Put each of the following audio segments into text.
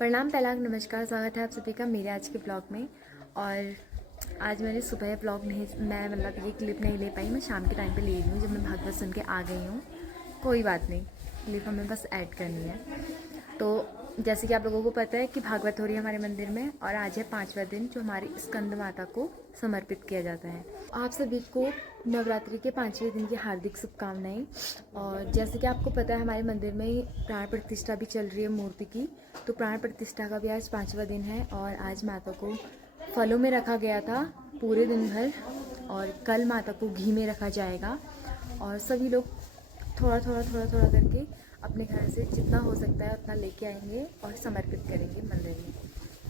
प्रणाम, पहला नमस्कार, स्वागत है आप सभी का मेरे आज के ब्लॉग में। और आज मैंने सुबह ब्लॉग नहीं, मैं मतलब ये क्लिप नहीं ले पाई। मैं शाम के टाइम पे ले रही हूँ जब मैं भागवत सुन के आ गई हूँ। कोई बात नहीं, क्लिप हमें बस ऐड करनी है। तो जैसे कि आप लोगों को पता है कि भागवत हो रही है हमारे मंदिर में, और आज है 5वां दिन जो हमारी स्कंद माता को समर्पित किया जाता है। आप सभी को नवरात्रि के 5वें दिन की हार्दिक शुभकामनाएं। और जैसे कि आपको पता है हमारे मंदिर में प्राण प्रतिष्ठा भी चल रही है मूर्ति की, तो प्राण प्रतिष्ठा का भी आज 5वां दिन है। और आज माता को फलों में रखा गया था पूरे दिन भर, और कल माता को घी में रखा जाएगा। और सभी लोग थोड़ा थोड़ा करके अपने घर से जितना हो सकता है उतना लेके आएंगे और समर्पित करेंगे मंदिर में।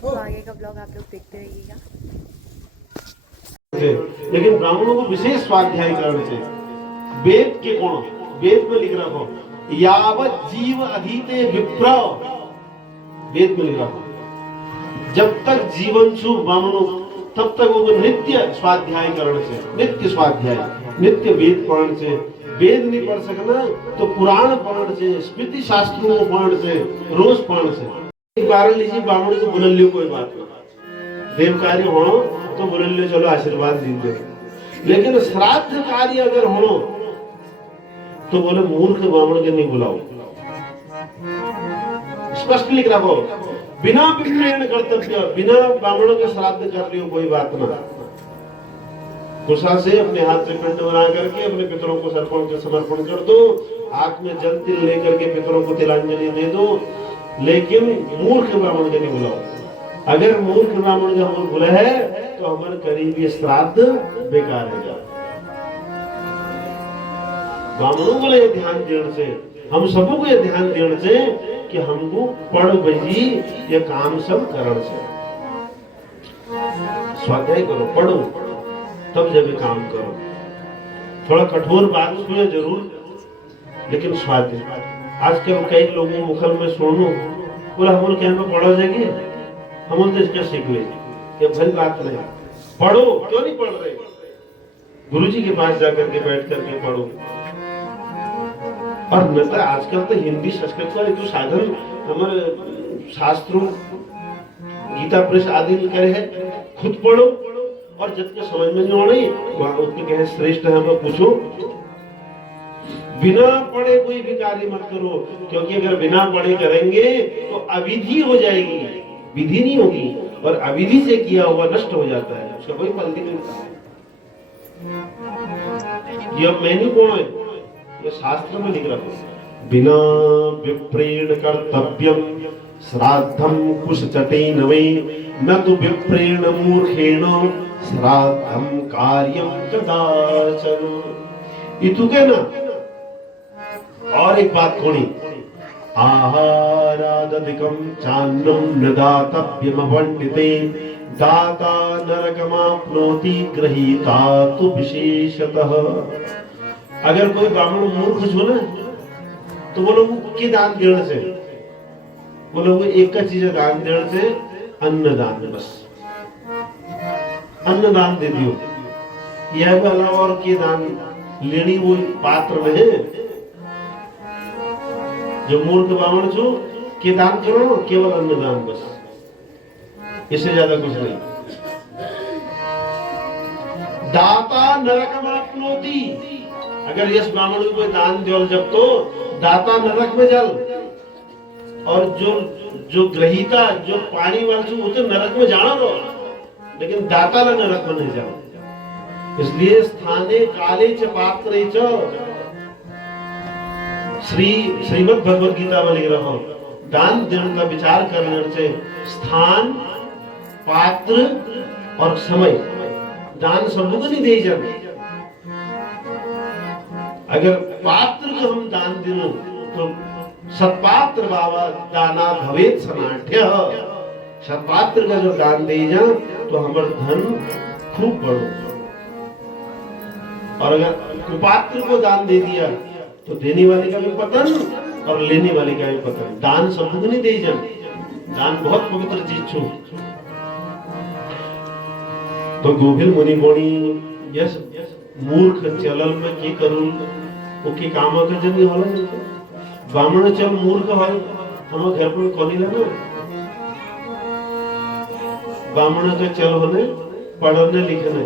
तो आगे का ब्लॉग आप लोग देखते रहिएगा। लेकिन ब्राह्मणों को विशेष स्वाध्याय करना चाहिए। वेद के गुण वेद में लिख रखो, यावत जीव अधीते विप्र, वेद में लिख रखो जब तक जीवन छू ब्राह्मणों तब तक वो नित्य स्वाध्याय करना चाहिए। नित्य स्वाध्याय, नित्य वेद पढ़ने से। वेद नहीं पढ़ सकना तो पुराण पढ़ने से, स्मृति शास्त्रों को पढ़ने से, रोज पढ़ने से। एक बार लीजिए ब्राह्मण को बुला लियो, कोई बात नहीं, देव कार्य हो तो बोल लो, चलो आशीर्वाद दीजिए। लेकिन श्राद्ध कार्य अगर हो तो बोले मूर्ख ब्राह्मण के नहीं बुलाओ। स्पष्ट लिख रखो, बिना विप्रेण कर्तव्य, बिना ब्राह्मणों के श्राद्ध कर लियो, कोई बात ना। कुशा से अपने हाथ से पिंड बना करके अपने पितरों को समर्पण कर दो। हाथ में जल तिल लेकर के पितरों को तिलांजलि दे दो। लेकिन मूर्ख ब्राह्मण के नहीं बुलाओ। अगर मूर्ख ब्राह्मण का हम बुला है तो हमारे करीबी श्राद्ध बेकार है जाए। ब्राह्मणों को ये ध्यान देने से, हम सबको ये ध्यान देने से कि हमको पढ़ बजी ये काम सब करण से। स्वाध्याय करो, पढ़ो, तब जब काम करो। थोड़ा कठोर बात सुने जरूर, लेकिन स्वाध्याय। आजकल कई लोगों मुखल में सुनो बोला हम क्या पढ़ा जाएगी, हम तो इसका सीख ले। ये भली बात नहीं। पढ़ो, क्यों नहीं पढ़ रहे? गुरुजी के पास जाकर के बैठ करके पढ़ो। और न तो आजकल तो हिंदी संस्कृत का जो साधन हमारे शास्त्रों गीता प्रेस आदि करे है, खुद पढ़ो। और जब तक समझ में नहीं आने वहां उनके कहे श्रेष्ठ है, हम पूछो। बिना पढ़े कोई भी कार्य मत करो, क्योंकि अगर बिना पढ़े करेंगे तो अविधि हो जाएगी, विधि नहीं होगी। और अविधि से किया हुआ नष्ट हो जाता है, उसका कोई फल नहीं मिलता। ये मैं नहीं कौन है, ये शास्त्र में लिख रखा है। बिना विप्रेण कर्तव्यम श्राद्धम कुशचटेन वै, न तो विप्रेण मूर्खेण श्राद्धम कार्यम कदाचन। इतुके ना। और एक बात थोड़ी, आहारादधिकं चान्नं न दातव्यम पंडिते, दाता नरकमाप्नोति गृहीता तु विशेषतः। अगर कोई ब्राह्मण मूर्ख हो ना तो वो लोग के दान देने से, वो लोग एक का चीज दान देने से, अन्न दान। बस अन्न दान दे दियो, यह अलावा और के दान लेनी वो पात्र में है। जो मूर्ख ब्राह्मण छो के दान करो, केवल अन्न दान, बस, इससे ज्यादा कुछ नहीं। दाता नरकमाप्नोति, अगर यश ब्राह्मण को कोई दान दियो जब तो दाता नरक में जल, और जो ग्रहीता जो पानी वाले वो तो नरक में जाना दो, लेकिन दाता ला नरक में नहीं जाओ। इसलिए स्थाने काले च पात्रे च, श्रीमद् भगवद गीता में लिख रहा हूं, दान देने का विचार करने से स्थान, पात्र और समय, दान सब लोग नहीं दे जाते। अगर पात्र को हम दान दें तो सत्पात्र बाबा दाना भवेत सनाढ़। सत्पात्र का जो दान दे जा तो हमारा धन खूब बढ़ो। और अगर कुपात्र को दान दे दिया तो देने वाले का भी पतन और लेने वाले का भी पतन। दान सब लोग नहीं दे जा, दान बहुत पवित्र चीज छो। तो गोभिल मुनि गोणी यस मूर्ख चलल में की करूं ओके काम का जल्दी होला। ब्राह्मण चल मूर्ख हो हम घर पर कोनी लेना बामण का चल होने पढ़ने लिखने,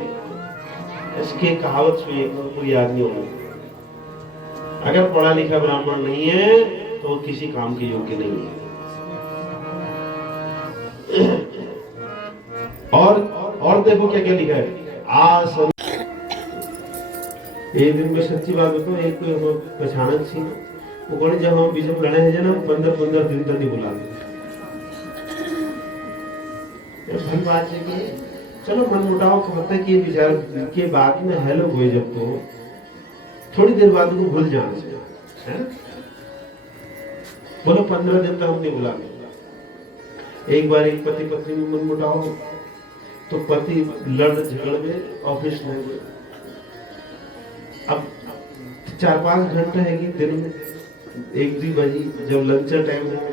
इसके कहावत से एक पूरी याद नहीं होगी। अगर पढ़ा लिखा ब्राह्मण नहीं है तो वो किसी काम के योग्य नहीं है। और देखो क्या क्या लिखा है। आस एक दिन में सच्ची बात बताऊं, एक पहचानक थी वो कौन, जब हम बीच में लड़े हैं ना 15 दिन तक नहीं बुलाते। भली बात है कि चलो मन मुटाव होता है कि विचार के बाद में हेलो हुए, जब तो थोड़ी देर बाद उनको भूल जाना चाहिए, है ना। बोलो 15 दिन तक हम नहीं बुलाते। एक बार एक पति पत्नी में मन मुटाव, तो पति लड़ झगड़ में ऑफिस में गए। अब 4-5 घंटे है कि दिन में 1-2 बजे जब लंच टाइम है,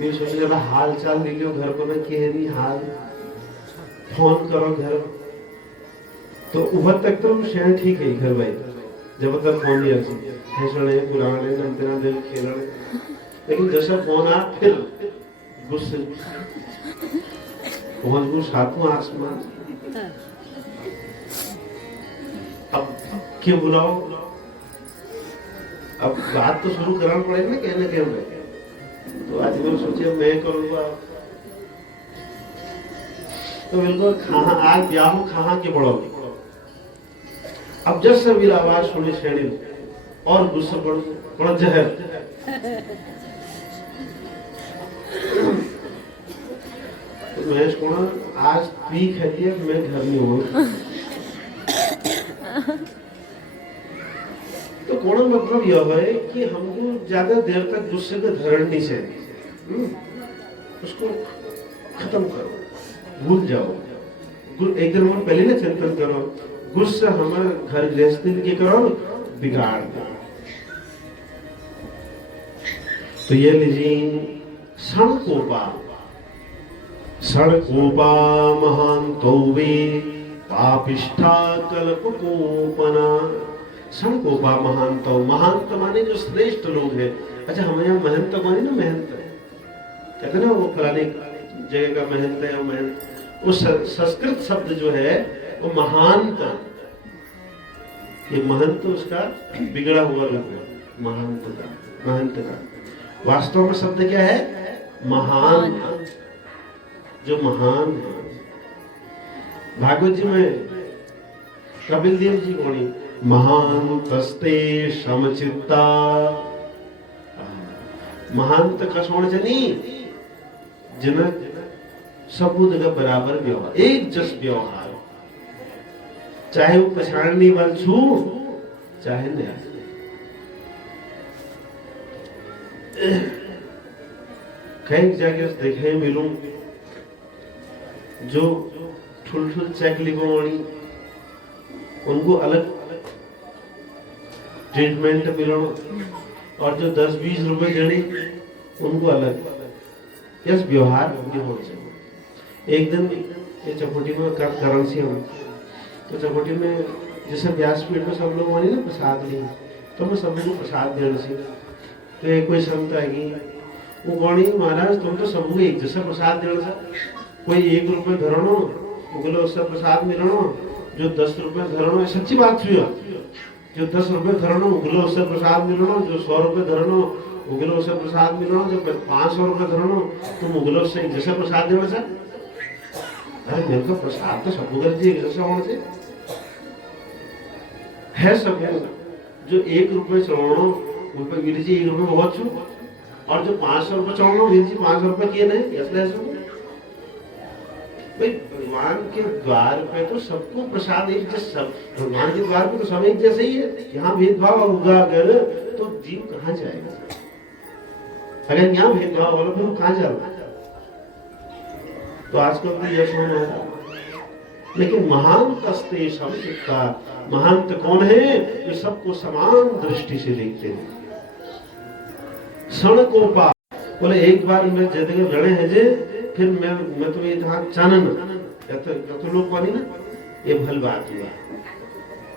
मैं सोचे जरा हाल चाल ले लो घर को ना, कि है नहीं हाल, फोन करो घर। तो उभर तक तो शहर ठीक है घर भाई, जब तक फोन नहीं आती है पुराने नंतना दिल खेलने, लेकिन जैसा फोन आ फिर गुस्से पहुंच गो 7वां आसमान। अब क्यों बुलाओ, अब बात तो शुरू करना पड़ेगा ना, कहने के में। तो आज मैंने सोचा मैं करूंगा, तो बिल्कुल कहाँ आज ब्याह कहाँ के बड़ो। अब जब से मेरी आवाज सुनी श्रेणी और गुस्सा पड़ जहर। तो मैं कौन आज पी खाइए, मैं घर में हूँ। तो कौन मतलब यह है कि हमको ज्यादा देर तक गुस्से को धरण नहीं चाहिए, उसको खत्म करो, भूल जाओ। एक दिन और पहले ना चिंतन करो, गुस्सा हमारे घर गृहस्थी के करो बिगाड़ दो। तो ये लीजिए सड़कोपा महांतो वे पापिष्ठा कल्पकोपना। सड़कोपा महांतो, महांत माने जो श्रेष्ठ लोग हैं। अच्छा हमें यहाँ महंत माने ना, महंत कहते ना वो फलाने जगह का महंत है, महंत वो संस्कृत शब्द जो है वो महांत। ये महंत उसका बिगड़ा हुआ रूप है, महंत का वास्तव में शब्द क्या है, महान, जो महान है। भागवत जी में कपिल देव जी बोली महान तस्ते समचित्ता। महानत कसोण जनी जिन सब जगह बराबर व्यवहार, एक जस व्यवहार, चाहे वो पछाड़नी वाल छू चाहे नहीं। कई जगह देखे मिलूं जो ठुल चेक लिखोनी, उनको अलग ट्रीटमेंट मिलो, और जो 10-20 रुपए देने उनको अलग। यस व्यवहार भी होना चाहिए। एक दिन ये चकोटी में करण से हम, तो चकोटी में जैसे व्यासपीठ में सब लोग वाली ना प्रसाद ली, तो मैं सब लोग प्रसाद देने से, तो एक कोई संत आएगी वो गौणी महाराज तुम तो सबको एक जैसा प्रसाद देना था, कोई 1 रुपए धरणो बोलो उससे प्रसाद मिलनो, जो 10 रुपए धरणो, सच्ची बात हुई, जो 10 रुपए धरणो बोलो उससे प्रसाद मिलनो, जो 100 रुपए धरणो मुगलों उससे प्रसाद मिलनो, जो 500 रुपए धरणो तो मुगलों से एक जैसा प्रसाद देना था। अरे मेरे को प्रसाद तो सबको कर दिए जैसा होना चाहिए है सब। जो 1 रुपए चढ़ानो रुपए गिर जी 1 रुपए बहुत छू, और जो 500 रुपए चढ़ानो गिर जी 500 रुपए किए नहीं, ऐसा भाई भगवान के द्वार पे तो सबको प्रसाद एक जैसा, भगवान के द्वार पे तो सब एक जैसे ही है। यहाँ भेदभाव होगा अगर तो जीव कहाँ जाएगा? अगर यहाँ भेदभाव होगा फिर कहाँ जाएगा? तो आजकल तो यह सुना है, लेकिन महान तस्ते समचित्ता, महान कौन है? जो सबको समान दृष्टि से देखते हैं। सड़कोपा बोले एक बार मैं जगह लड़े हैं जे, फिर मैं तो ये कहा चानन तो लोग मानी ना, ये भल बात हुआ।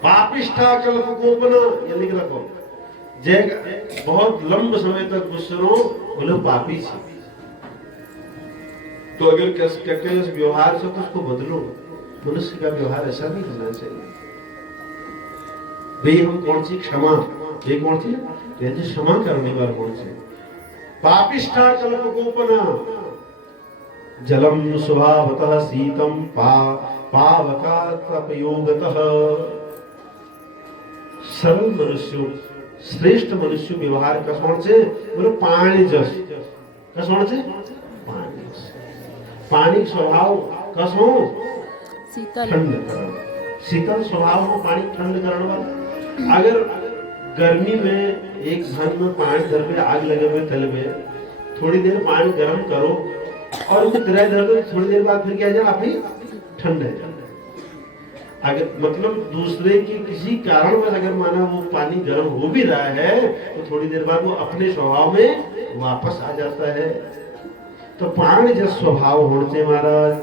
पापिष्ठा कल्पकोपना ये लिख रखो, जय बहुत लंब समय तक गुस्सरो बोले पापी छे। तो अगर कहते उस व्यवहार से तो उसको बदलो। मनुष्य का व्यवहार ऐसा नहीं होना चाहिए। भाई हम कौन सी क्षमा, ये कौन सी कहते क्षमा करने वाला कौन से पापिष्ठा कल्पकोपना जलम स्वभावतः शीतम पावका तपयोगतः। सरल मनुष्य श्रेष्ठ मनुष्य व्यवहार कसौण से बोलो पानी जस कसौण से पानी स्वभाव कसो ठंड करण। शीतल स्वभाव हो पानी ठंड करण वाला। अगर गर्मी में एक घर में पानी धर पे आग लगे हुए तल में थोड़ी देर पानी गर्म करो और वो धीरे धीरे थोड़ी देर बाद फिर क्या जाए आप ही ठंड है। अगर मतलब दूसरे के किसी कारणवश अगर माना वो पानी गर्म हो भी रहा है तो थोड़ी देर बाद वो अपने स्वभाव में वापस आ जाता है। तो पानी जब स्वभाव होने महाराज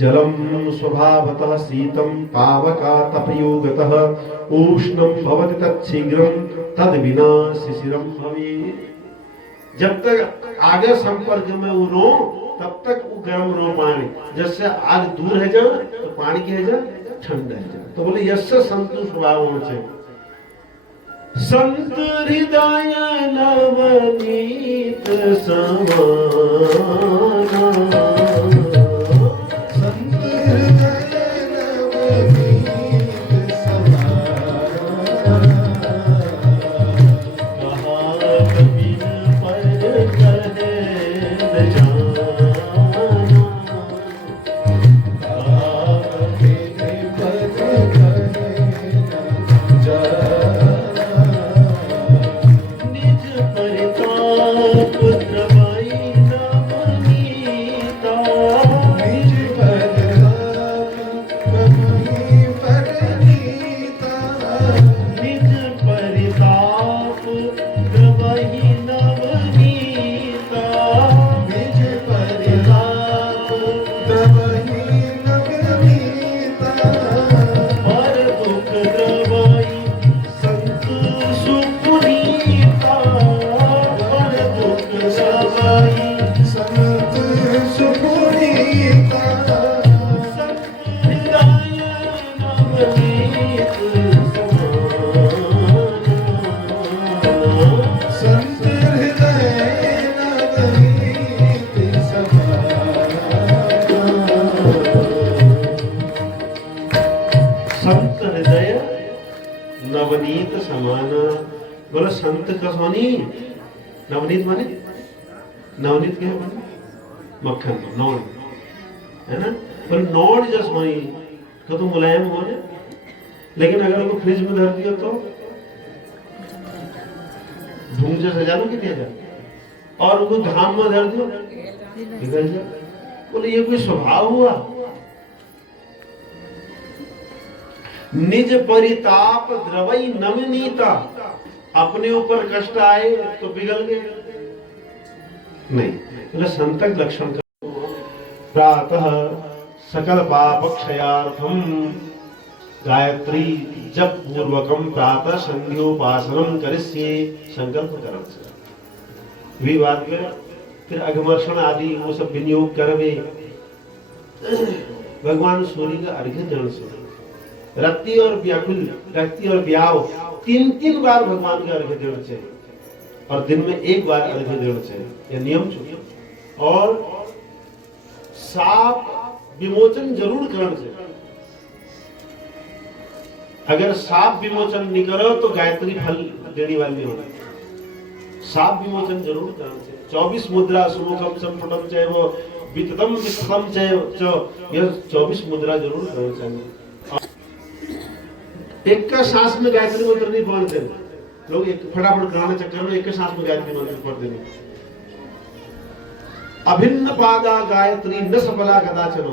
जलम स्वभावतः शीतम पावका तपयोगतः उष्णम भवति तच्छीघ्रम तद विना शिशिरम भवेत्। जब तक आगे संपर्क में वो रो तब तक वो गर्म रो पानी, जैसे आग दूर है जा तो पानी की है जा ठंड है जा। तो बोले यस्य संतु स्वभाव होने से संत हृदय नवनीत समाना। नवनीत समाना। बोलो संत कसौनी। नवनीत माने नवनीत क्या माने मक्खन नौन है ना। पर नौन जस होनी तो मुलायम होने, लेकिन अगर उनको फ्रिज में धर दिया तो धूम जैसे जानो कि दिया जाए और उनको धाम में धर दियो निकल जाए। बोले ये कोई स्वभाव हुआ। निज परिताप द्रवई नवनीता। अपने ऊपर कष्ट आए तो पिघल गए नहीं। तो संतक लक्षण प्रातः सकल पाप क्षयार्थम गायत्री जप पूर्वकम प्रातः संध्योपासनम करिष्ये संकल्प करण से भी बात करें। फिर अघमर्षण आदि वो सब विनियोग करवे भगवान सूर्य का अर्घ्य जन से रति और व्याकुल रति और व्याव तीन तीन बार भगवान का अर्घ्य देना चाहिए और दिन में एक बार अर्घ्य देना चाहिए, यह नियम चाहिए। और साप विमोचन जरूर करना चाहिए। अगर साप विमोचन नहीं करो तो गायत्री फल देने वाली नहीं होना। साप विमोचन जरूर करना चाहिए। 24 मुद्रा सुमुखम संपुटम चाहे वो विततम विस्तम चाहे यह 24 मुद्रा जरूर करना चाहिए। एक का सांस में गायत्री मंत्र नहीं बोलते लोग, एक फटाफट कराने चक्कर में एक के सांस में गायत्री मंत्र पढ़ देंगे। अभिन्न पादा गायत्री न सफला कदाचनो।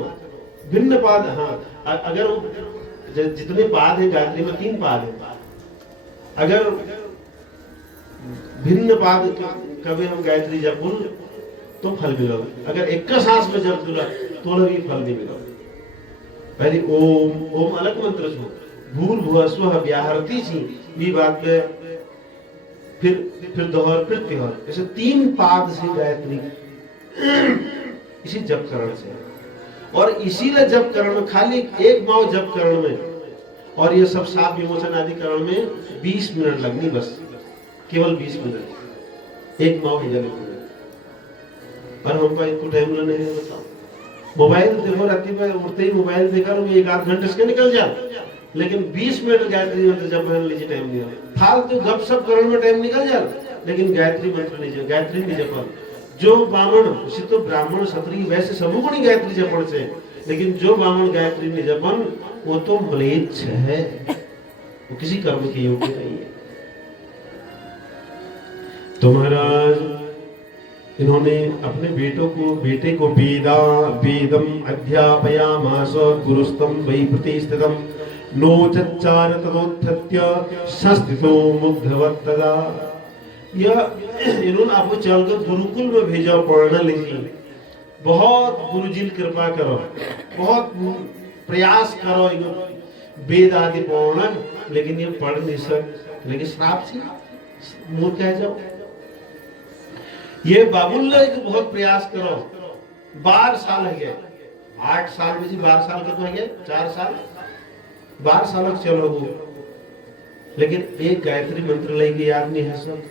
भिन्न पाद, हाँ अगर जितने पाद है गायत्री में 3 पाद है, अगर भिन्न पाद कभी हम गायत्री जपुन तो फल मिलोगे। अगर एक का सांस में जप दिला तो भी फल नहीं मिलोगे। पहले ओम ओम अलग मंत्र छो भूल भुआ स्व व्याहरती छी भी बात पे फिर दोहर फिर तिहर, ऐसे 3 पाद से गायत्री। किसी जप करण से। और इसीलिए जप करण में खाली एक माव जप करण में और ये सब साप विमोचन आदि करण में 20 मिनट लगनी, बस केवल 20 मिनट एक माव ही जले। पर हमको इनको टाइम लेने है, बताओ। मोबाइल देखो, रात्रि में उठते ही मोबाइल देखा लो, 1-8 घंटे से निकल जा, लेकिन 20 मिनट गायत्री मंत्र जप करने लीजिए टाइम नहीं है। फालतू गप सप करण में टाइम निकल जा, लेकिन गायत्री मंत्र लीजिए, गायत्री नहीं जपन। जो बामण उसी तो ब्राह्मण क्षत्रिय वैसे समूह नहीं गायत्री जपन से, लेकिन जो बामण गायत्री नहीं जपन वो तो म्लेच्छ है, वो किसी कर्म के योग्य नहीं है। तो महाराज इन्होंने अपने बेटे को वेदम अध्यापयामास गुरुस्तम वै प्रतिष्ठितम नो चच्चार तदोत्थत्य संस्थितो मुग्धवत् तदा। इन्होंने आपको चलकर गुरुकुल में भेजा पढ़ने लीजिए। बहुत गुरुजी कृपा करो, बहुत प्रयास करो वेद आदि पढ़ना, लेकिन ये पढ़ नहीं सक, लेकिन श्राप से मूर्ख कह जाओ। ये बाबुल्ला को बहुत प्रयास करो, 12 साल है गए, 8 साल में जी 12 साल के तो है गए, 4 साल 12 साल तक चलो हो, लेकिन एक गायत्री मंत्र लेके याद नहीं है सब।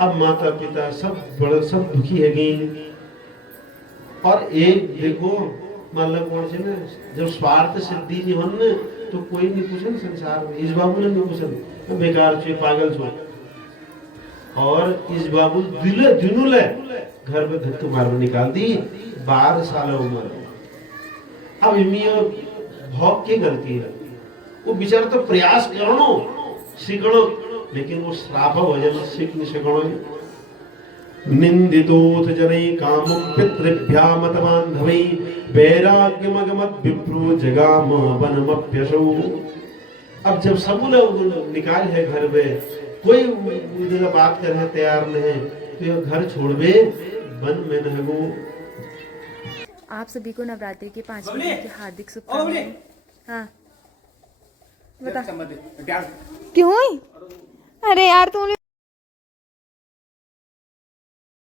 अब माता पिता सब दुखी है गई। और एक देखो मतलब कौन से ना, जब स्वार्थ सिद्धि नहीं हो न तो कोई नहीं पूछे संसार में। इस बाबू ने नहीं पूछे, बेकार छे पागल छो। और इस बाबू दिनुले घर में धक्के मार निकाल दी, 12 साल उम्र। अब इमियो भौक की गलती है, वो बेचारा तो प्रयास करो सीखो, लेकिन वो श्राप वजन सीख नहीं सको। निंदितोथ जनै कामं पितृभ्यामत बांधवै वैराग्यमगमत् विप्रो जगाम वनमप्यसौ। अब जब सब लोग निकाल है घर में, कोई जगह बात करने तैयार नहीं, तो ये घर छोड़वे वन में रहगो। आप सभी को नवरात्रि के 5वें दिन की हार्दिक शुभकामनाएं। हाँ बता। क्यों? अरे यार तुमने